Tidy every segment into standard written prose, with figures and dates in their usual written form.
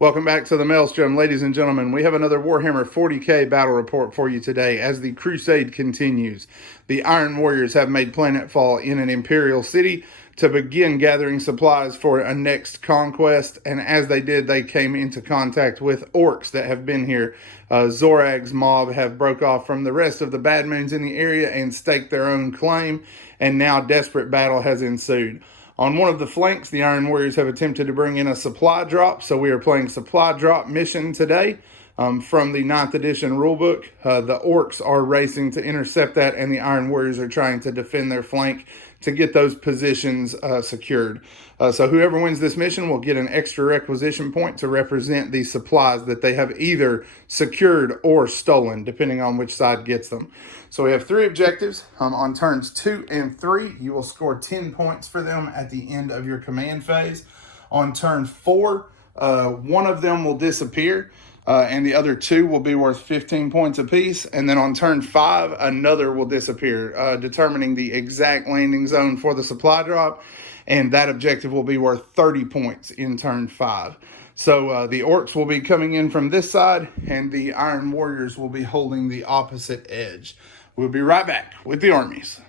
Welcome back to the Maelstrom, ladies and gentlemen. We have another Warhammer 40k battle report for you today as the Crusade continues. The Iron Warriors have made planetfall in an Imperial city to begin gathering supplies for a next conquest, and as they did, they came into contact with Orks that have been here. Zorag's mob have broke off from the rest of the Bad Moons in the area and staked their own claim, and now desperate battle has ensued. On one of the flanks, the Iron Warriors have attempted to bring in a supply drop, so we are playing supply drop mission today from the 9th edition rulebook. The Orks are racing to intercept that, and the Iron Warriors are trying to defend their flank to get those positions secured. So whoever wins this mission will get an extra requisition point to represent the supplies that they have either secured or stolen, depending on which side gets them. So we have 3 objectives. On turns 2 and 3, you will score 10 points for them at the end of your command phase. On turn 4, one of them will disappear, and the other 2 will be worth 15 points apiece. And then on turn 5, another will disappear, determining the exact landing zone for the supply drop, and that objective will be worth 30 points in turn 5. So the Orks will be coming in from this side, and the Iron Warriors will be holding the opposite edge. We'll be right back with the armies.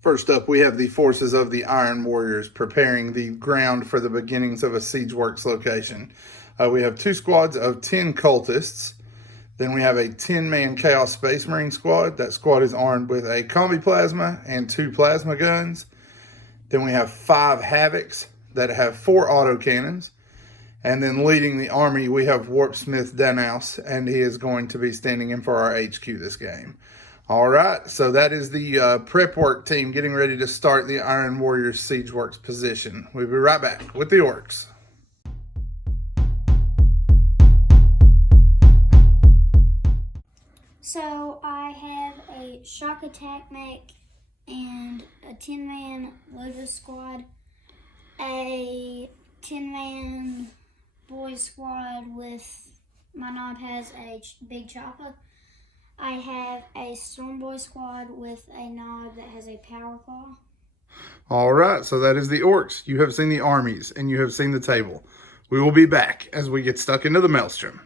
First up, we have the forces of the Iron Warriors preparing the ground for the beginnings of a siege works location. We have 2 squads of 10 cultists. Then we have a 10-man Chaos Space Marine squad. That squad is armed with a combi plasma and 2 plasma guns. Then we have 5 Havocs that have 4 autocannons. And then leading the army, we have Warpsmith Danaus, and he is going to be standing in for our HQ this game. All right, so that is the prep work team getting ready to start the Iron Warriors Siege Works position. We'll be right back with the Orks. So I have a shock attack mech and a 10-man Lotus squad, a 10-man boys squad with my knob has a big chopper. I have a Stormboy squad with a knob that has a power claw. All right, so that is the Orks. You have seen the armies and you have seen the table. We will be back as we get stuck into the Maelstrom.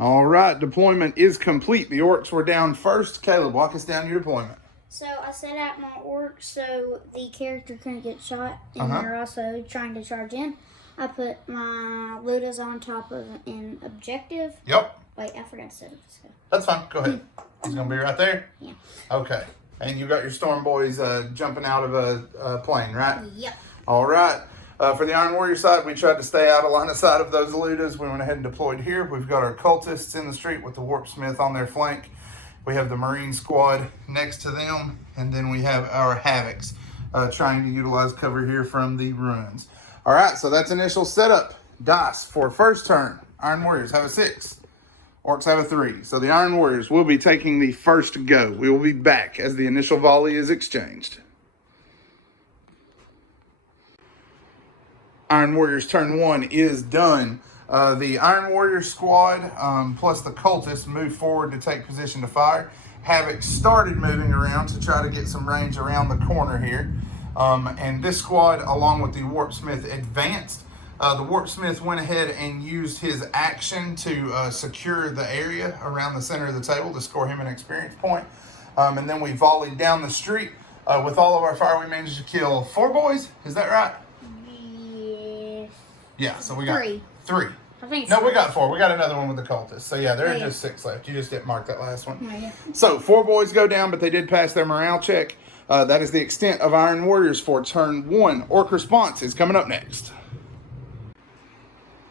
All right, deployment is complete. The Orks were down first. Caleb, walk us down your deployment. So I set out my Orcs so the character couldn't get shot, and they're also trying to charge in. I put my Ludas on top of an objective. Yep. Wait, I forgot to set it this way. That's fine. Go ahead. He's going to be right there? Yeah. Okay. And you got your Storm Boys jumping out of a plane, right? Yep. All right. For the Iron Warrior side, we tried to stay out of line of sight of those Ludas. We went ahead and deployed here. We've got our cultists in the street with the Warpsmith on their flank. We have the Marine squad next to them, and then we have our Havocs trying to utilize cover here from the ruins. All right, so that's initial setup. Dice for first turn. Iron Warriors have a 6. Orks have a 3. So the Iron Warriors will be taking the first go. We will be back as the initial volley is exchanged. Iron Warriors turn 1 is done. The Iron Warrior squad plus the cultists moved forward to take position to fire. Havoc started moving around to try to get some range around the corner here. And this squad, along with the Warpsmith, advanced. The Warpsmith went ahead and used his action to secure the area around the center of the table to score him an experience point. And then we volleyed down the street. With all of our fire, we managed to kill 4 boys. Is that right? Yeah, so we got 3. I think no, we got 4. We got another one with the cultists. So yeah, there are just 6 left. You just didn't mark that last one. Yeah. So 4 boys go down, but they did pass their morale check. That is the extent of Iron Warriors for turn 1. Orc response is coming up next.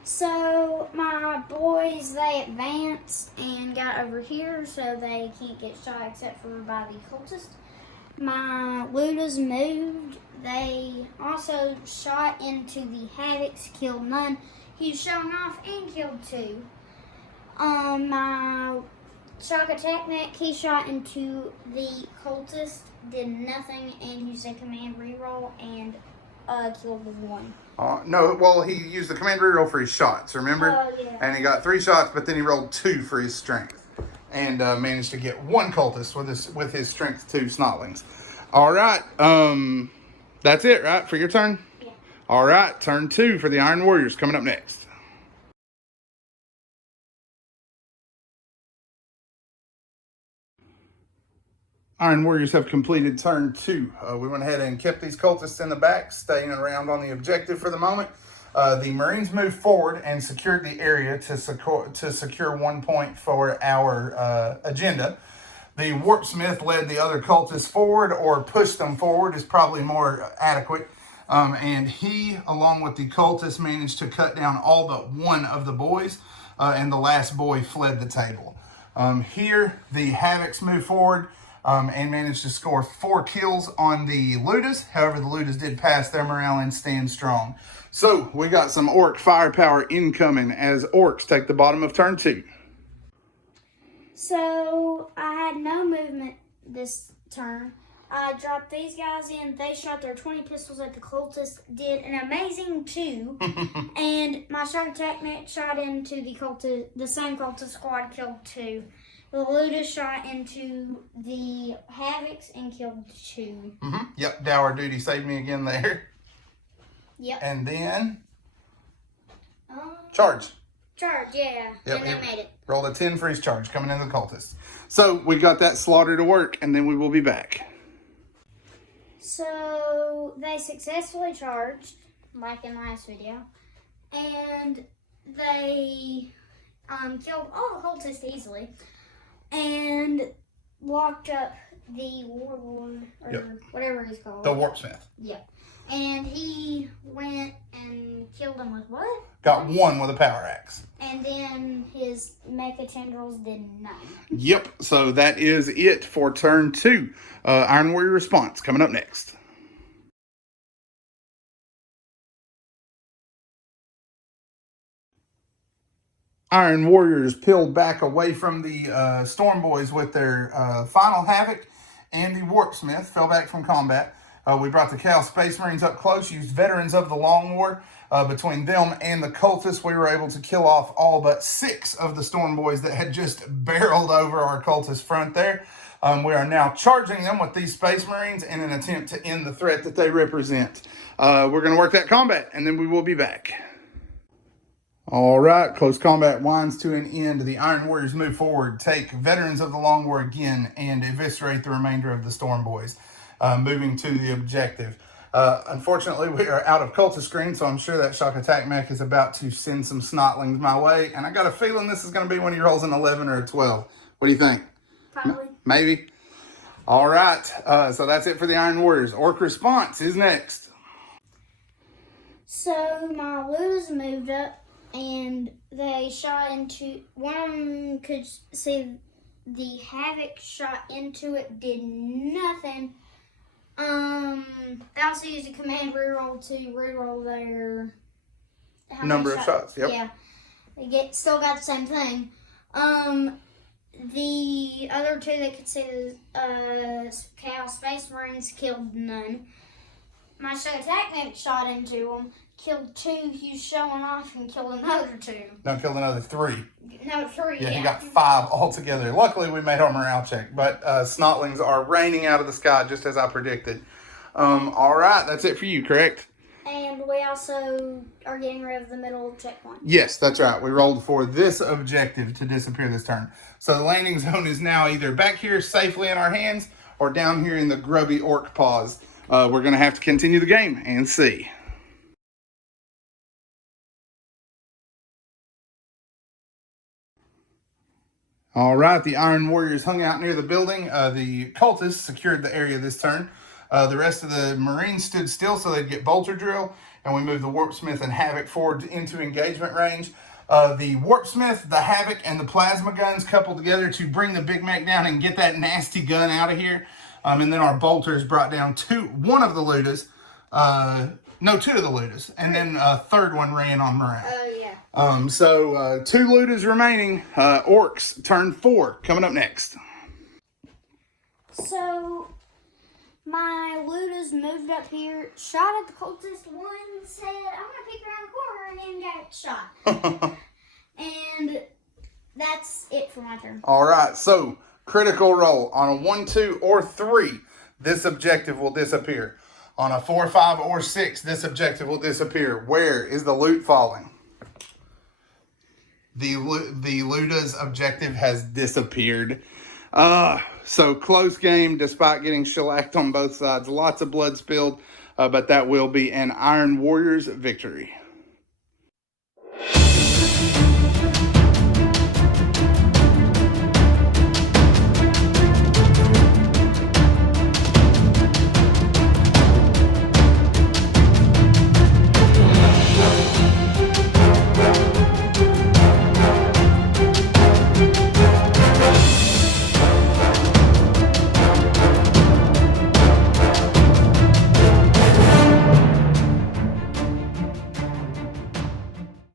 So my boys, they advanced and got over here so they can't get shot except for by the cultist. My Ludas moved. They also shot into the Havocs, killed none. He's shown off and killed 2. My shock attack mech, he shot into the cultist, did nothing, and used a command reroll and killed one. No, well, he used the command reroll for his shots, remember? Oh, yeah. And he got 3 shots, but then he rolled 2 for his strength. And managed to get 1 cultist with his strength 2 snotlings. All right. That's it, right, for your turn? Yeah. All right, turn 2 for the Iron Warriors coming up next. Iron Warriors have completed turn 2. We went ahead and kept these cultists in the back, staying around on the objective for the moment. The Marines moved forward and secured the area to secure 1 point for our agenda. The Warpsmith led the other cultists forward, or pushed them forward is probably more adequate. And he, along with the cultists, managed to cut down all but 1 of the boys, and the last boy fled the table. Here, the Havocs moved forward and managed to score 4 kills on the Ludas. However, the Ludas did pass their morale and stand strong. So, we got some Orc firepower incoming as Orcs take the bottom of turn 2. So, I had no movement this turn. I dropped these guys in. They shot their 20 pistols at the cultists, did an amazing 2. And my shock attack mech shot into the same cultist squad, killed 2. The Luda shot into the Havocs and killed 2. Yep, Dower Duty saved me again there. Yep. And then, charge. Charge, yeah. Yep, and they made it. Rolled a 10 for his charge, coming into the cultists. So, we got that slaughter to work, and then we will be back. So, they successfully charged, like in last video, and they killed all the cultists easily, and locked up the warlord, or whatever he's called. The Warpsmith. Yep. And he went and killed him with what? Got 1 with a power axe. And then his mecha tendrils did none. Yep, so that is it for turn 2. Iron Warrior response coming up next. Iron Warriors peeled back away from the Storm Boys with their final Havoc, and the Warpsmith fell back from combat. We brought the Cal Space Marines up close, used veterans of the Long War. Between them and the cultists, we were able to kill off all but 6 of the Storm Boys that had just barreled over our cultist front there. We are now charging them with these Space Marines in an attempt to end the threat that they represent. We're going to work that combat, and then we will be back. All right, close combat winds to an end. The Iron Warriors move forward, take veterans of the Long War again, and eviscerate the remainder of the Storm Boys, moving to the objective. Unfortunately, we are out of cultist screen, so I'm sure that shock attack mech is about to send some snotlings my way, and I got a feeling this is going to be when he rolls an 11 or a 12. What do you think? Probably. Maybe. All right, so that's it for the Iron Warriors. Orc response is next. So my Ludas moved up, and they shot into, one of them could see the Havoc shot into it, did nothing. They also used a command reroll to reroll their number of shots. Yep. Yeah, they still got the same thing. The other 2 that could see the Chaos Space Marines killed none. My shock attack mech shot into them, killed 2. He was showing off and killed another 2. No, killed another 3. No, 3. Yeah, he got 5 altogether. Luckily, we made our morale check, but snotlings are raining out of the sky just as I predicted. All right, that's it for you, correct? And we also are getting rid of the middle checkpoint. Yes, that's right. We rolled for this objective to disappear this turn. So the landing zone is now either back here safely in our hands or down here in the grubby orc paws. We're going to have to continue the game and see. All right, the Iron Warriors hung out near the building. The cultists secured the area this turn. The rest of the Marines stood still so they'd get bolter drill, and we moved the Warpsmith and Havoc forward into engagement range. The Warpsmith, the Havoc, and the plasma guns coupled together to bring the Big Mac down and get that nasty gun out of here. And then our bolters brought down 1 of the Ludas. No, 2 of the Ludas. And then a 3rd one ran on morale. Oh, yeah. So 2 Ludas remaining. Orcs, turn 4, coming up next. So, My Ludas moved up here, shot at the cultist one, said, I'm going to peek around the corner, and then got shot. And that's it for my turn. All right, so critical roll. On a 1, 2, or 3, this objective will disappear. On a 4, 5, or 6, this objective will disappear. Where is the loot falling? The Luda's objective has disappeared. So close game despite getting shellacked on both sides. Lots of blood spilled, but that will be an Iron Warriors victory.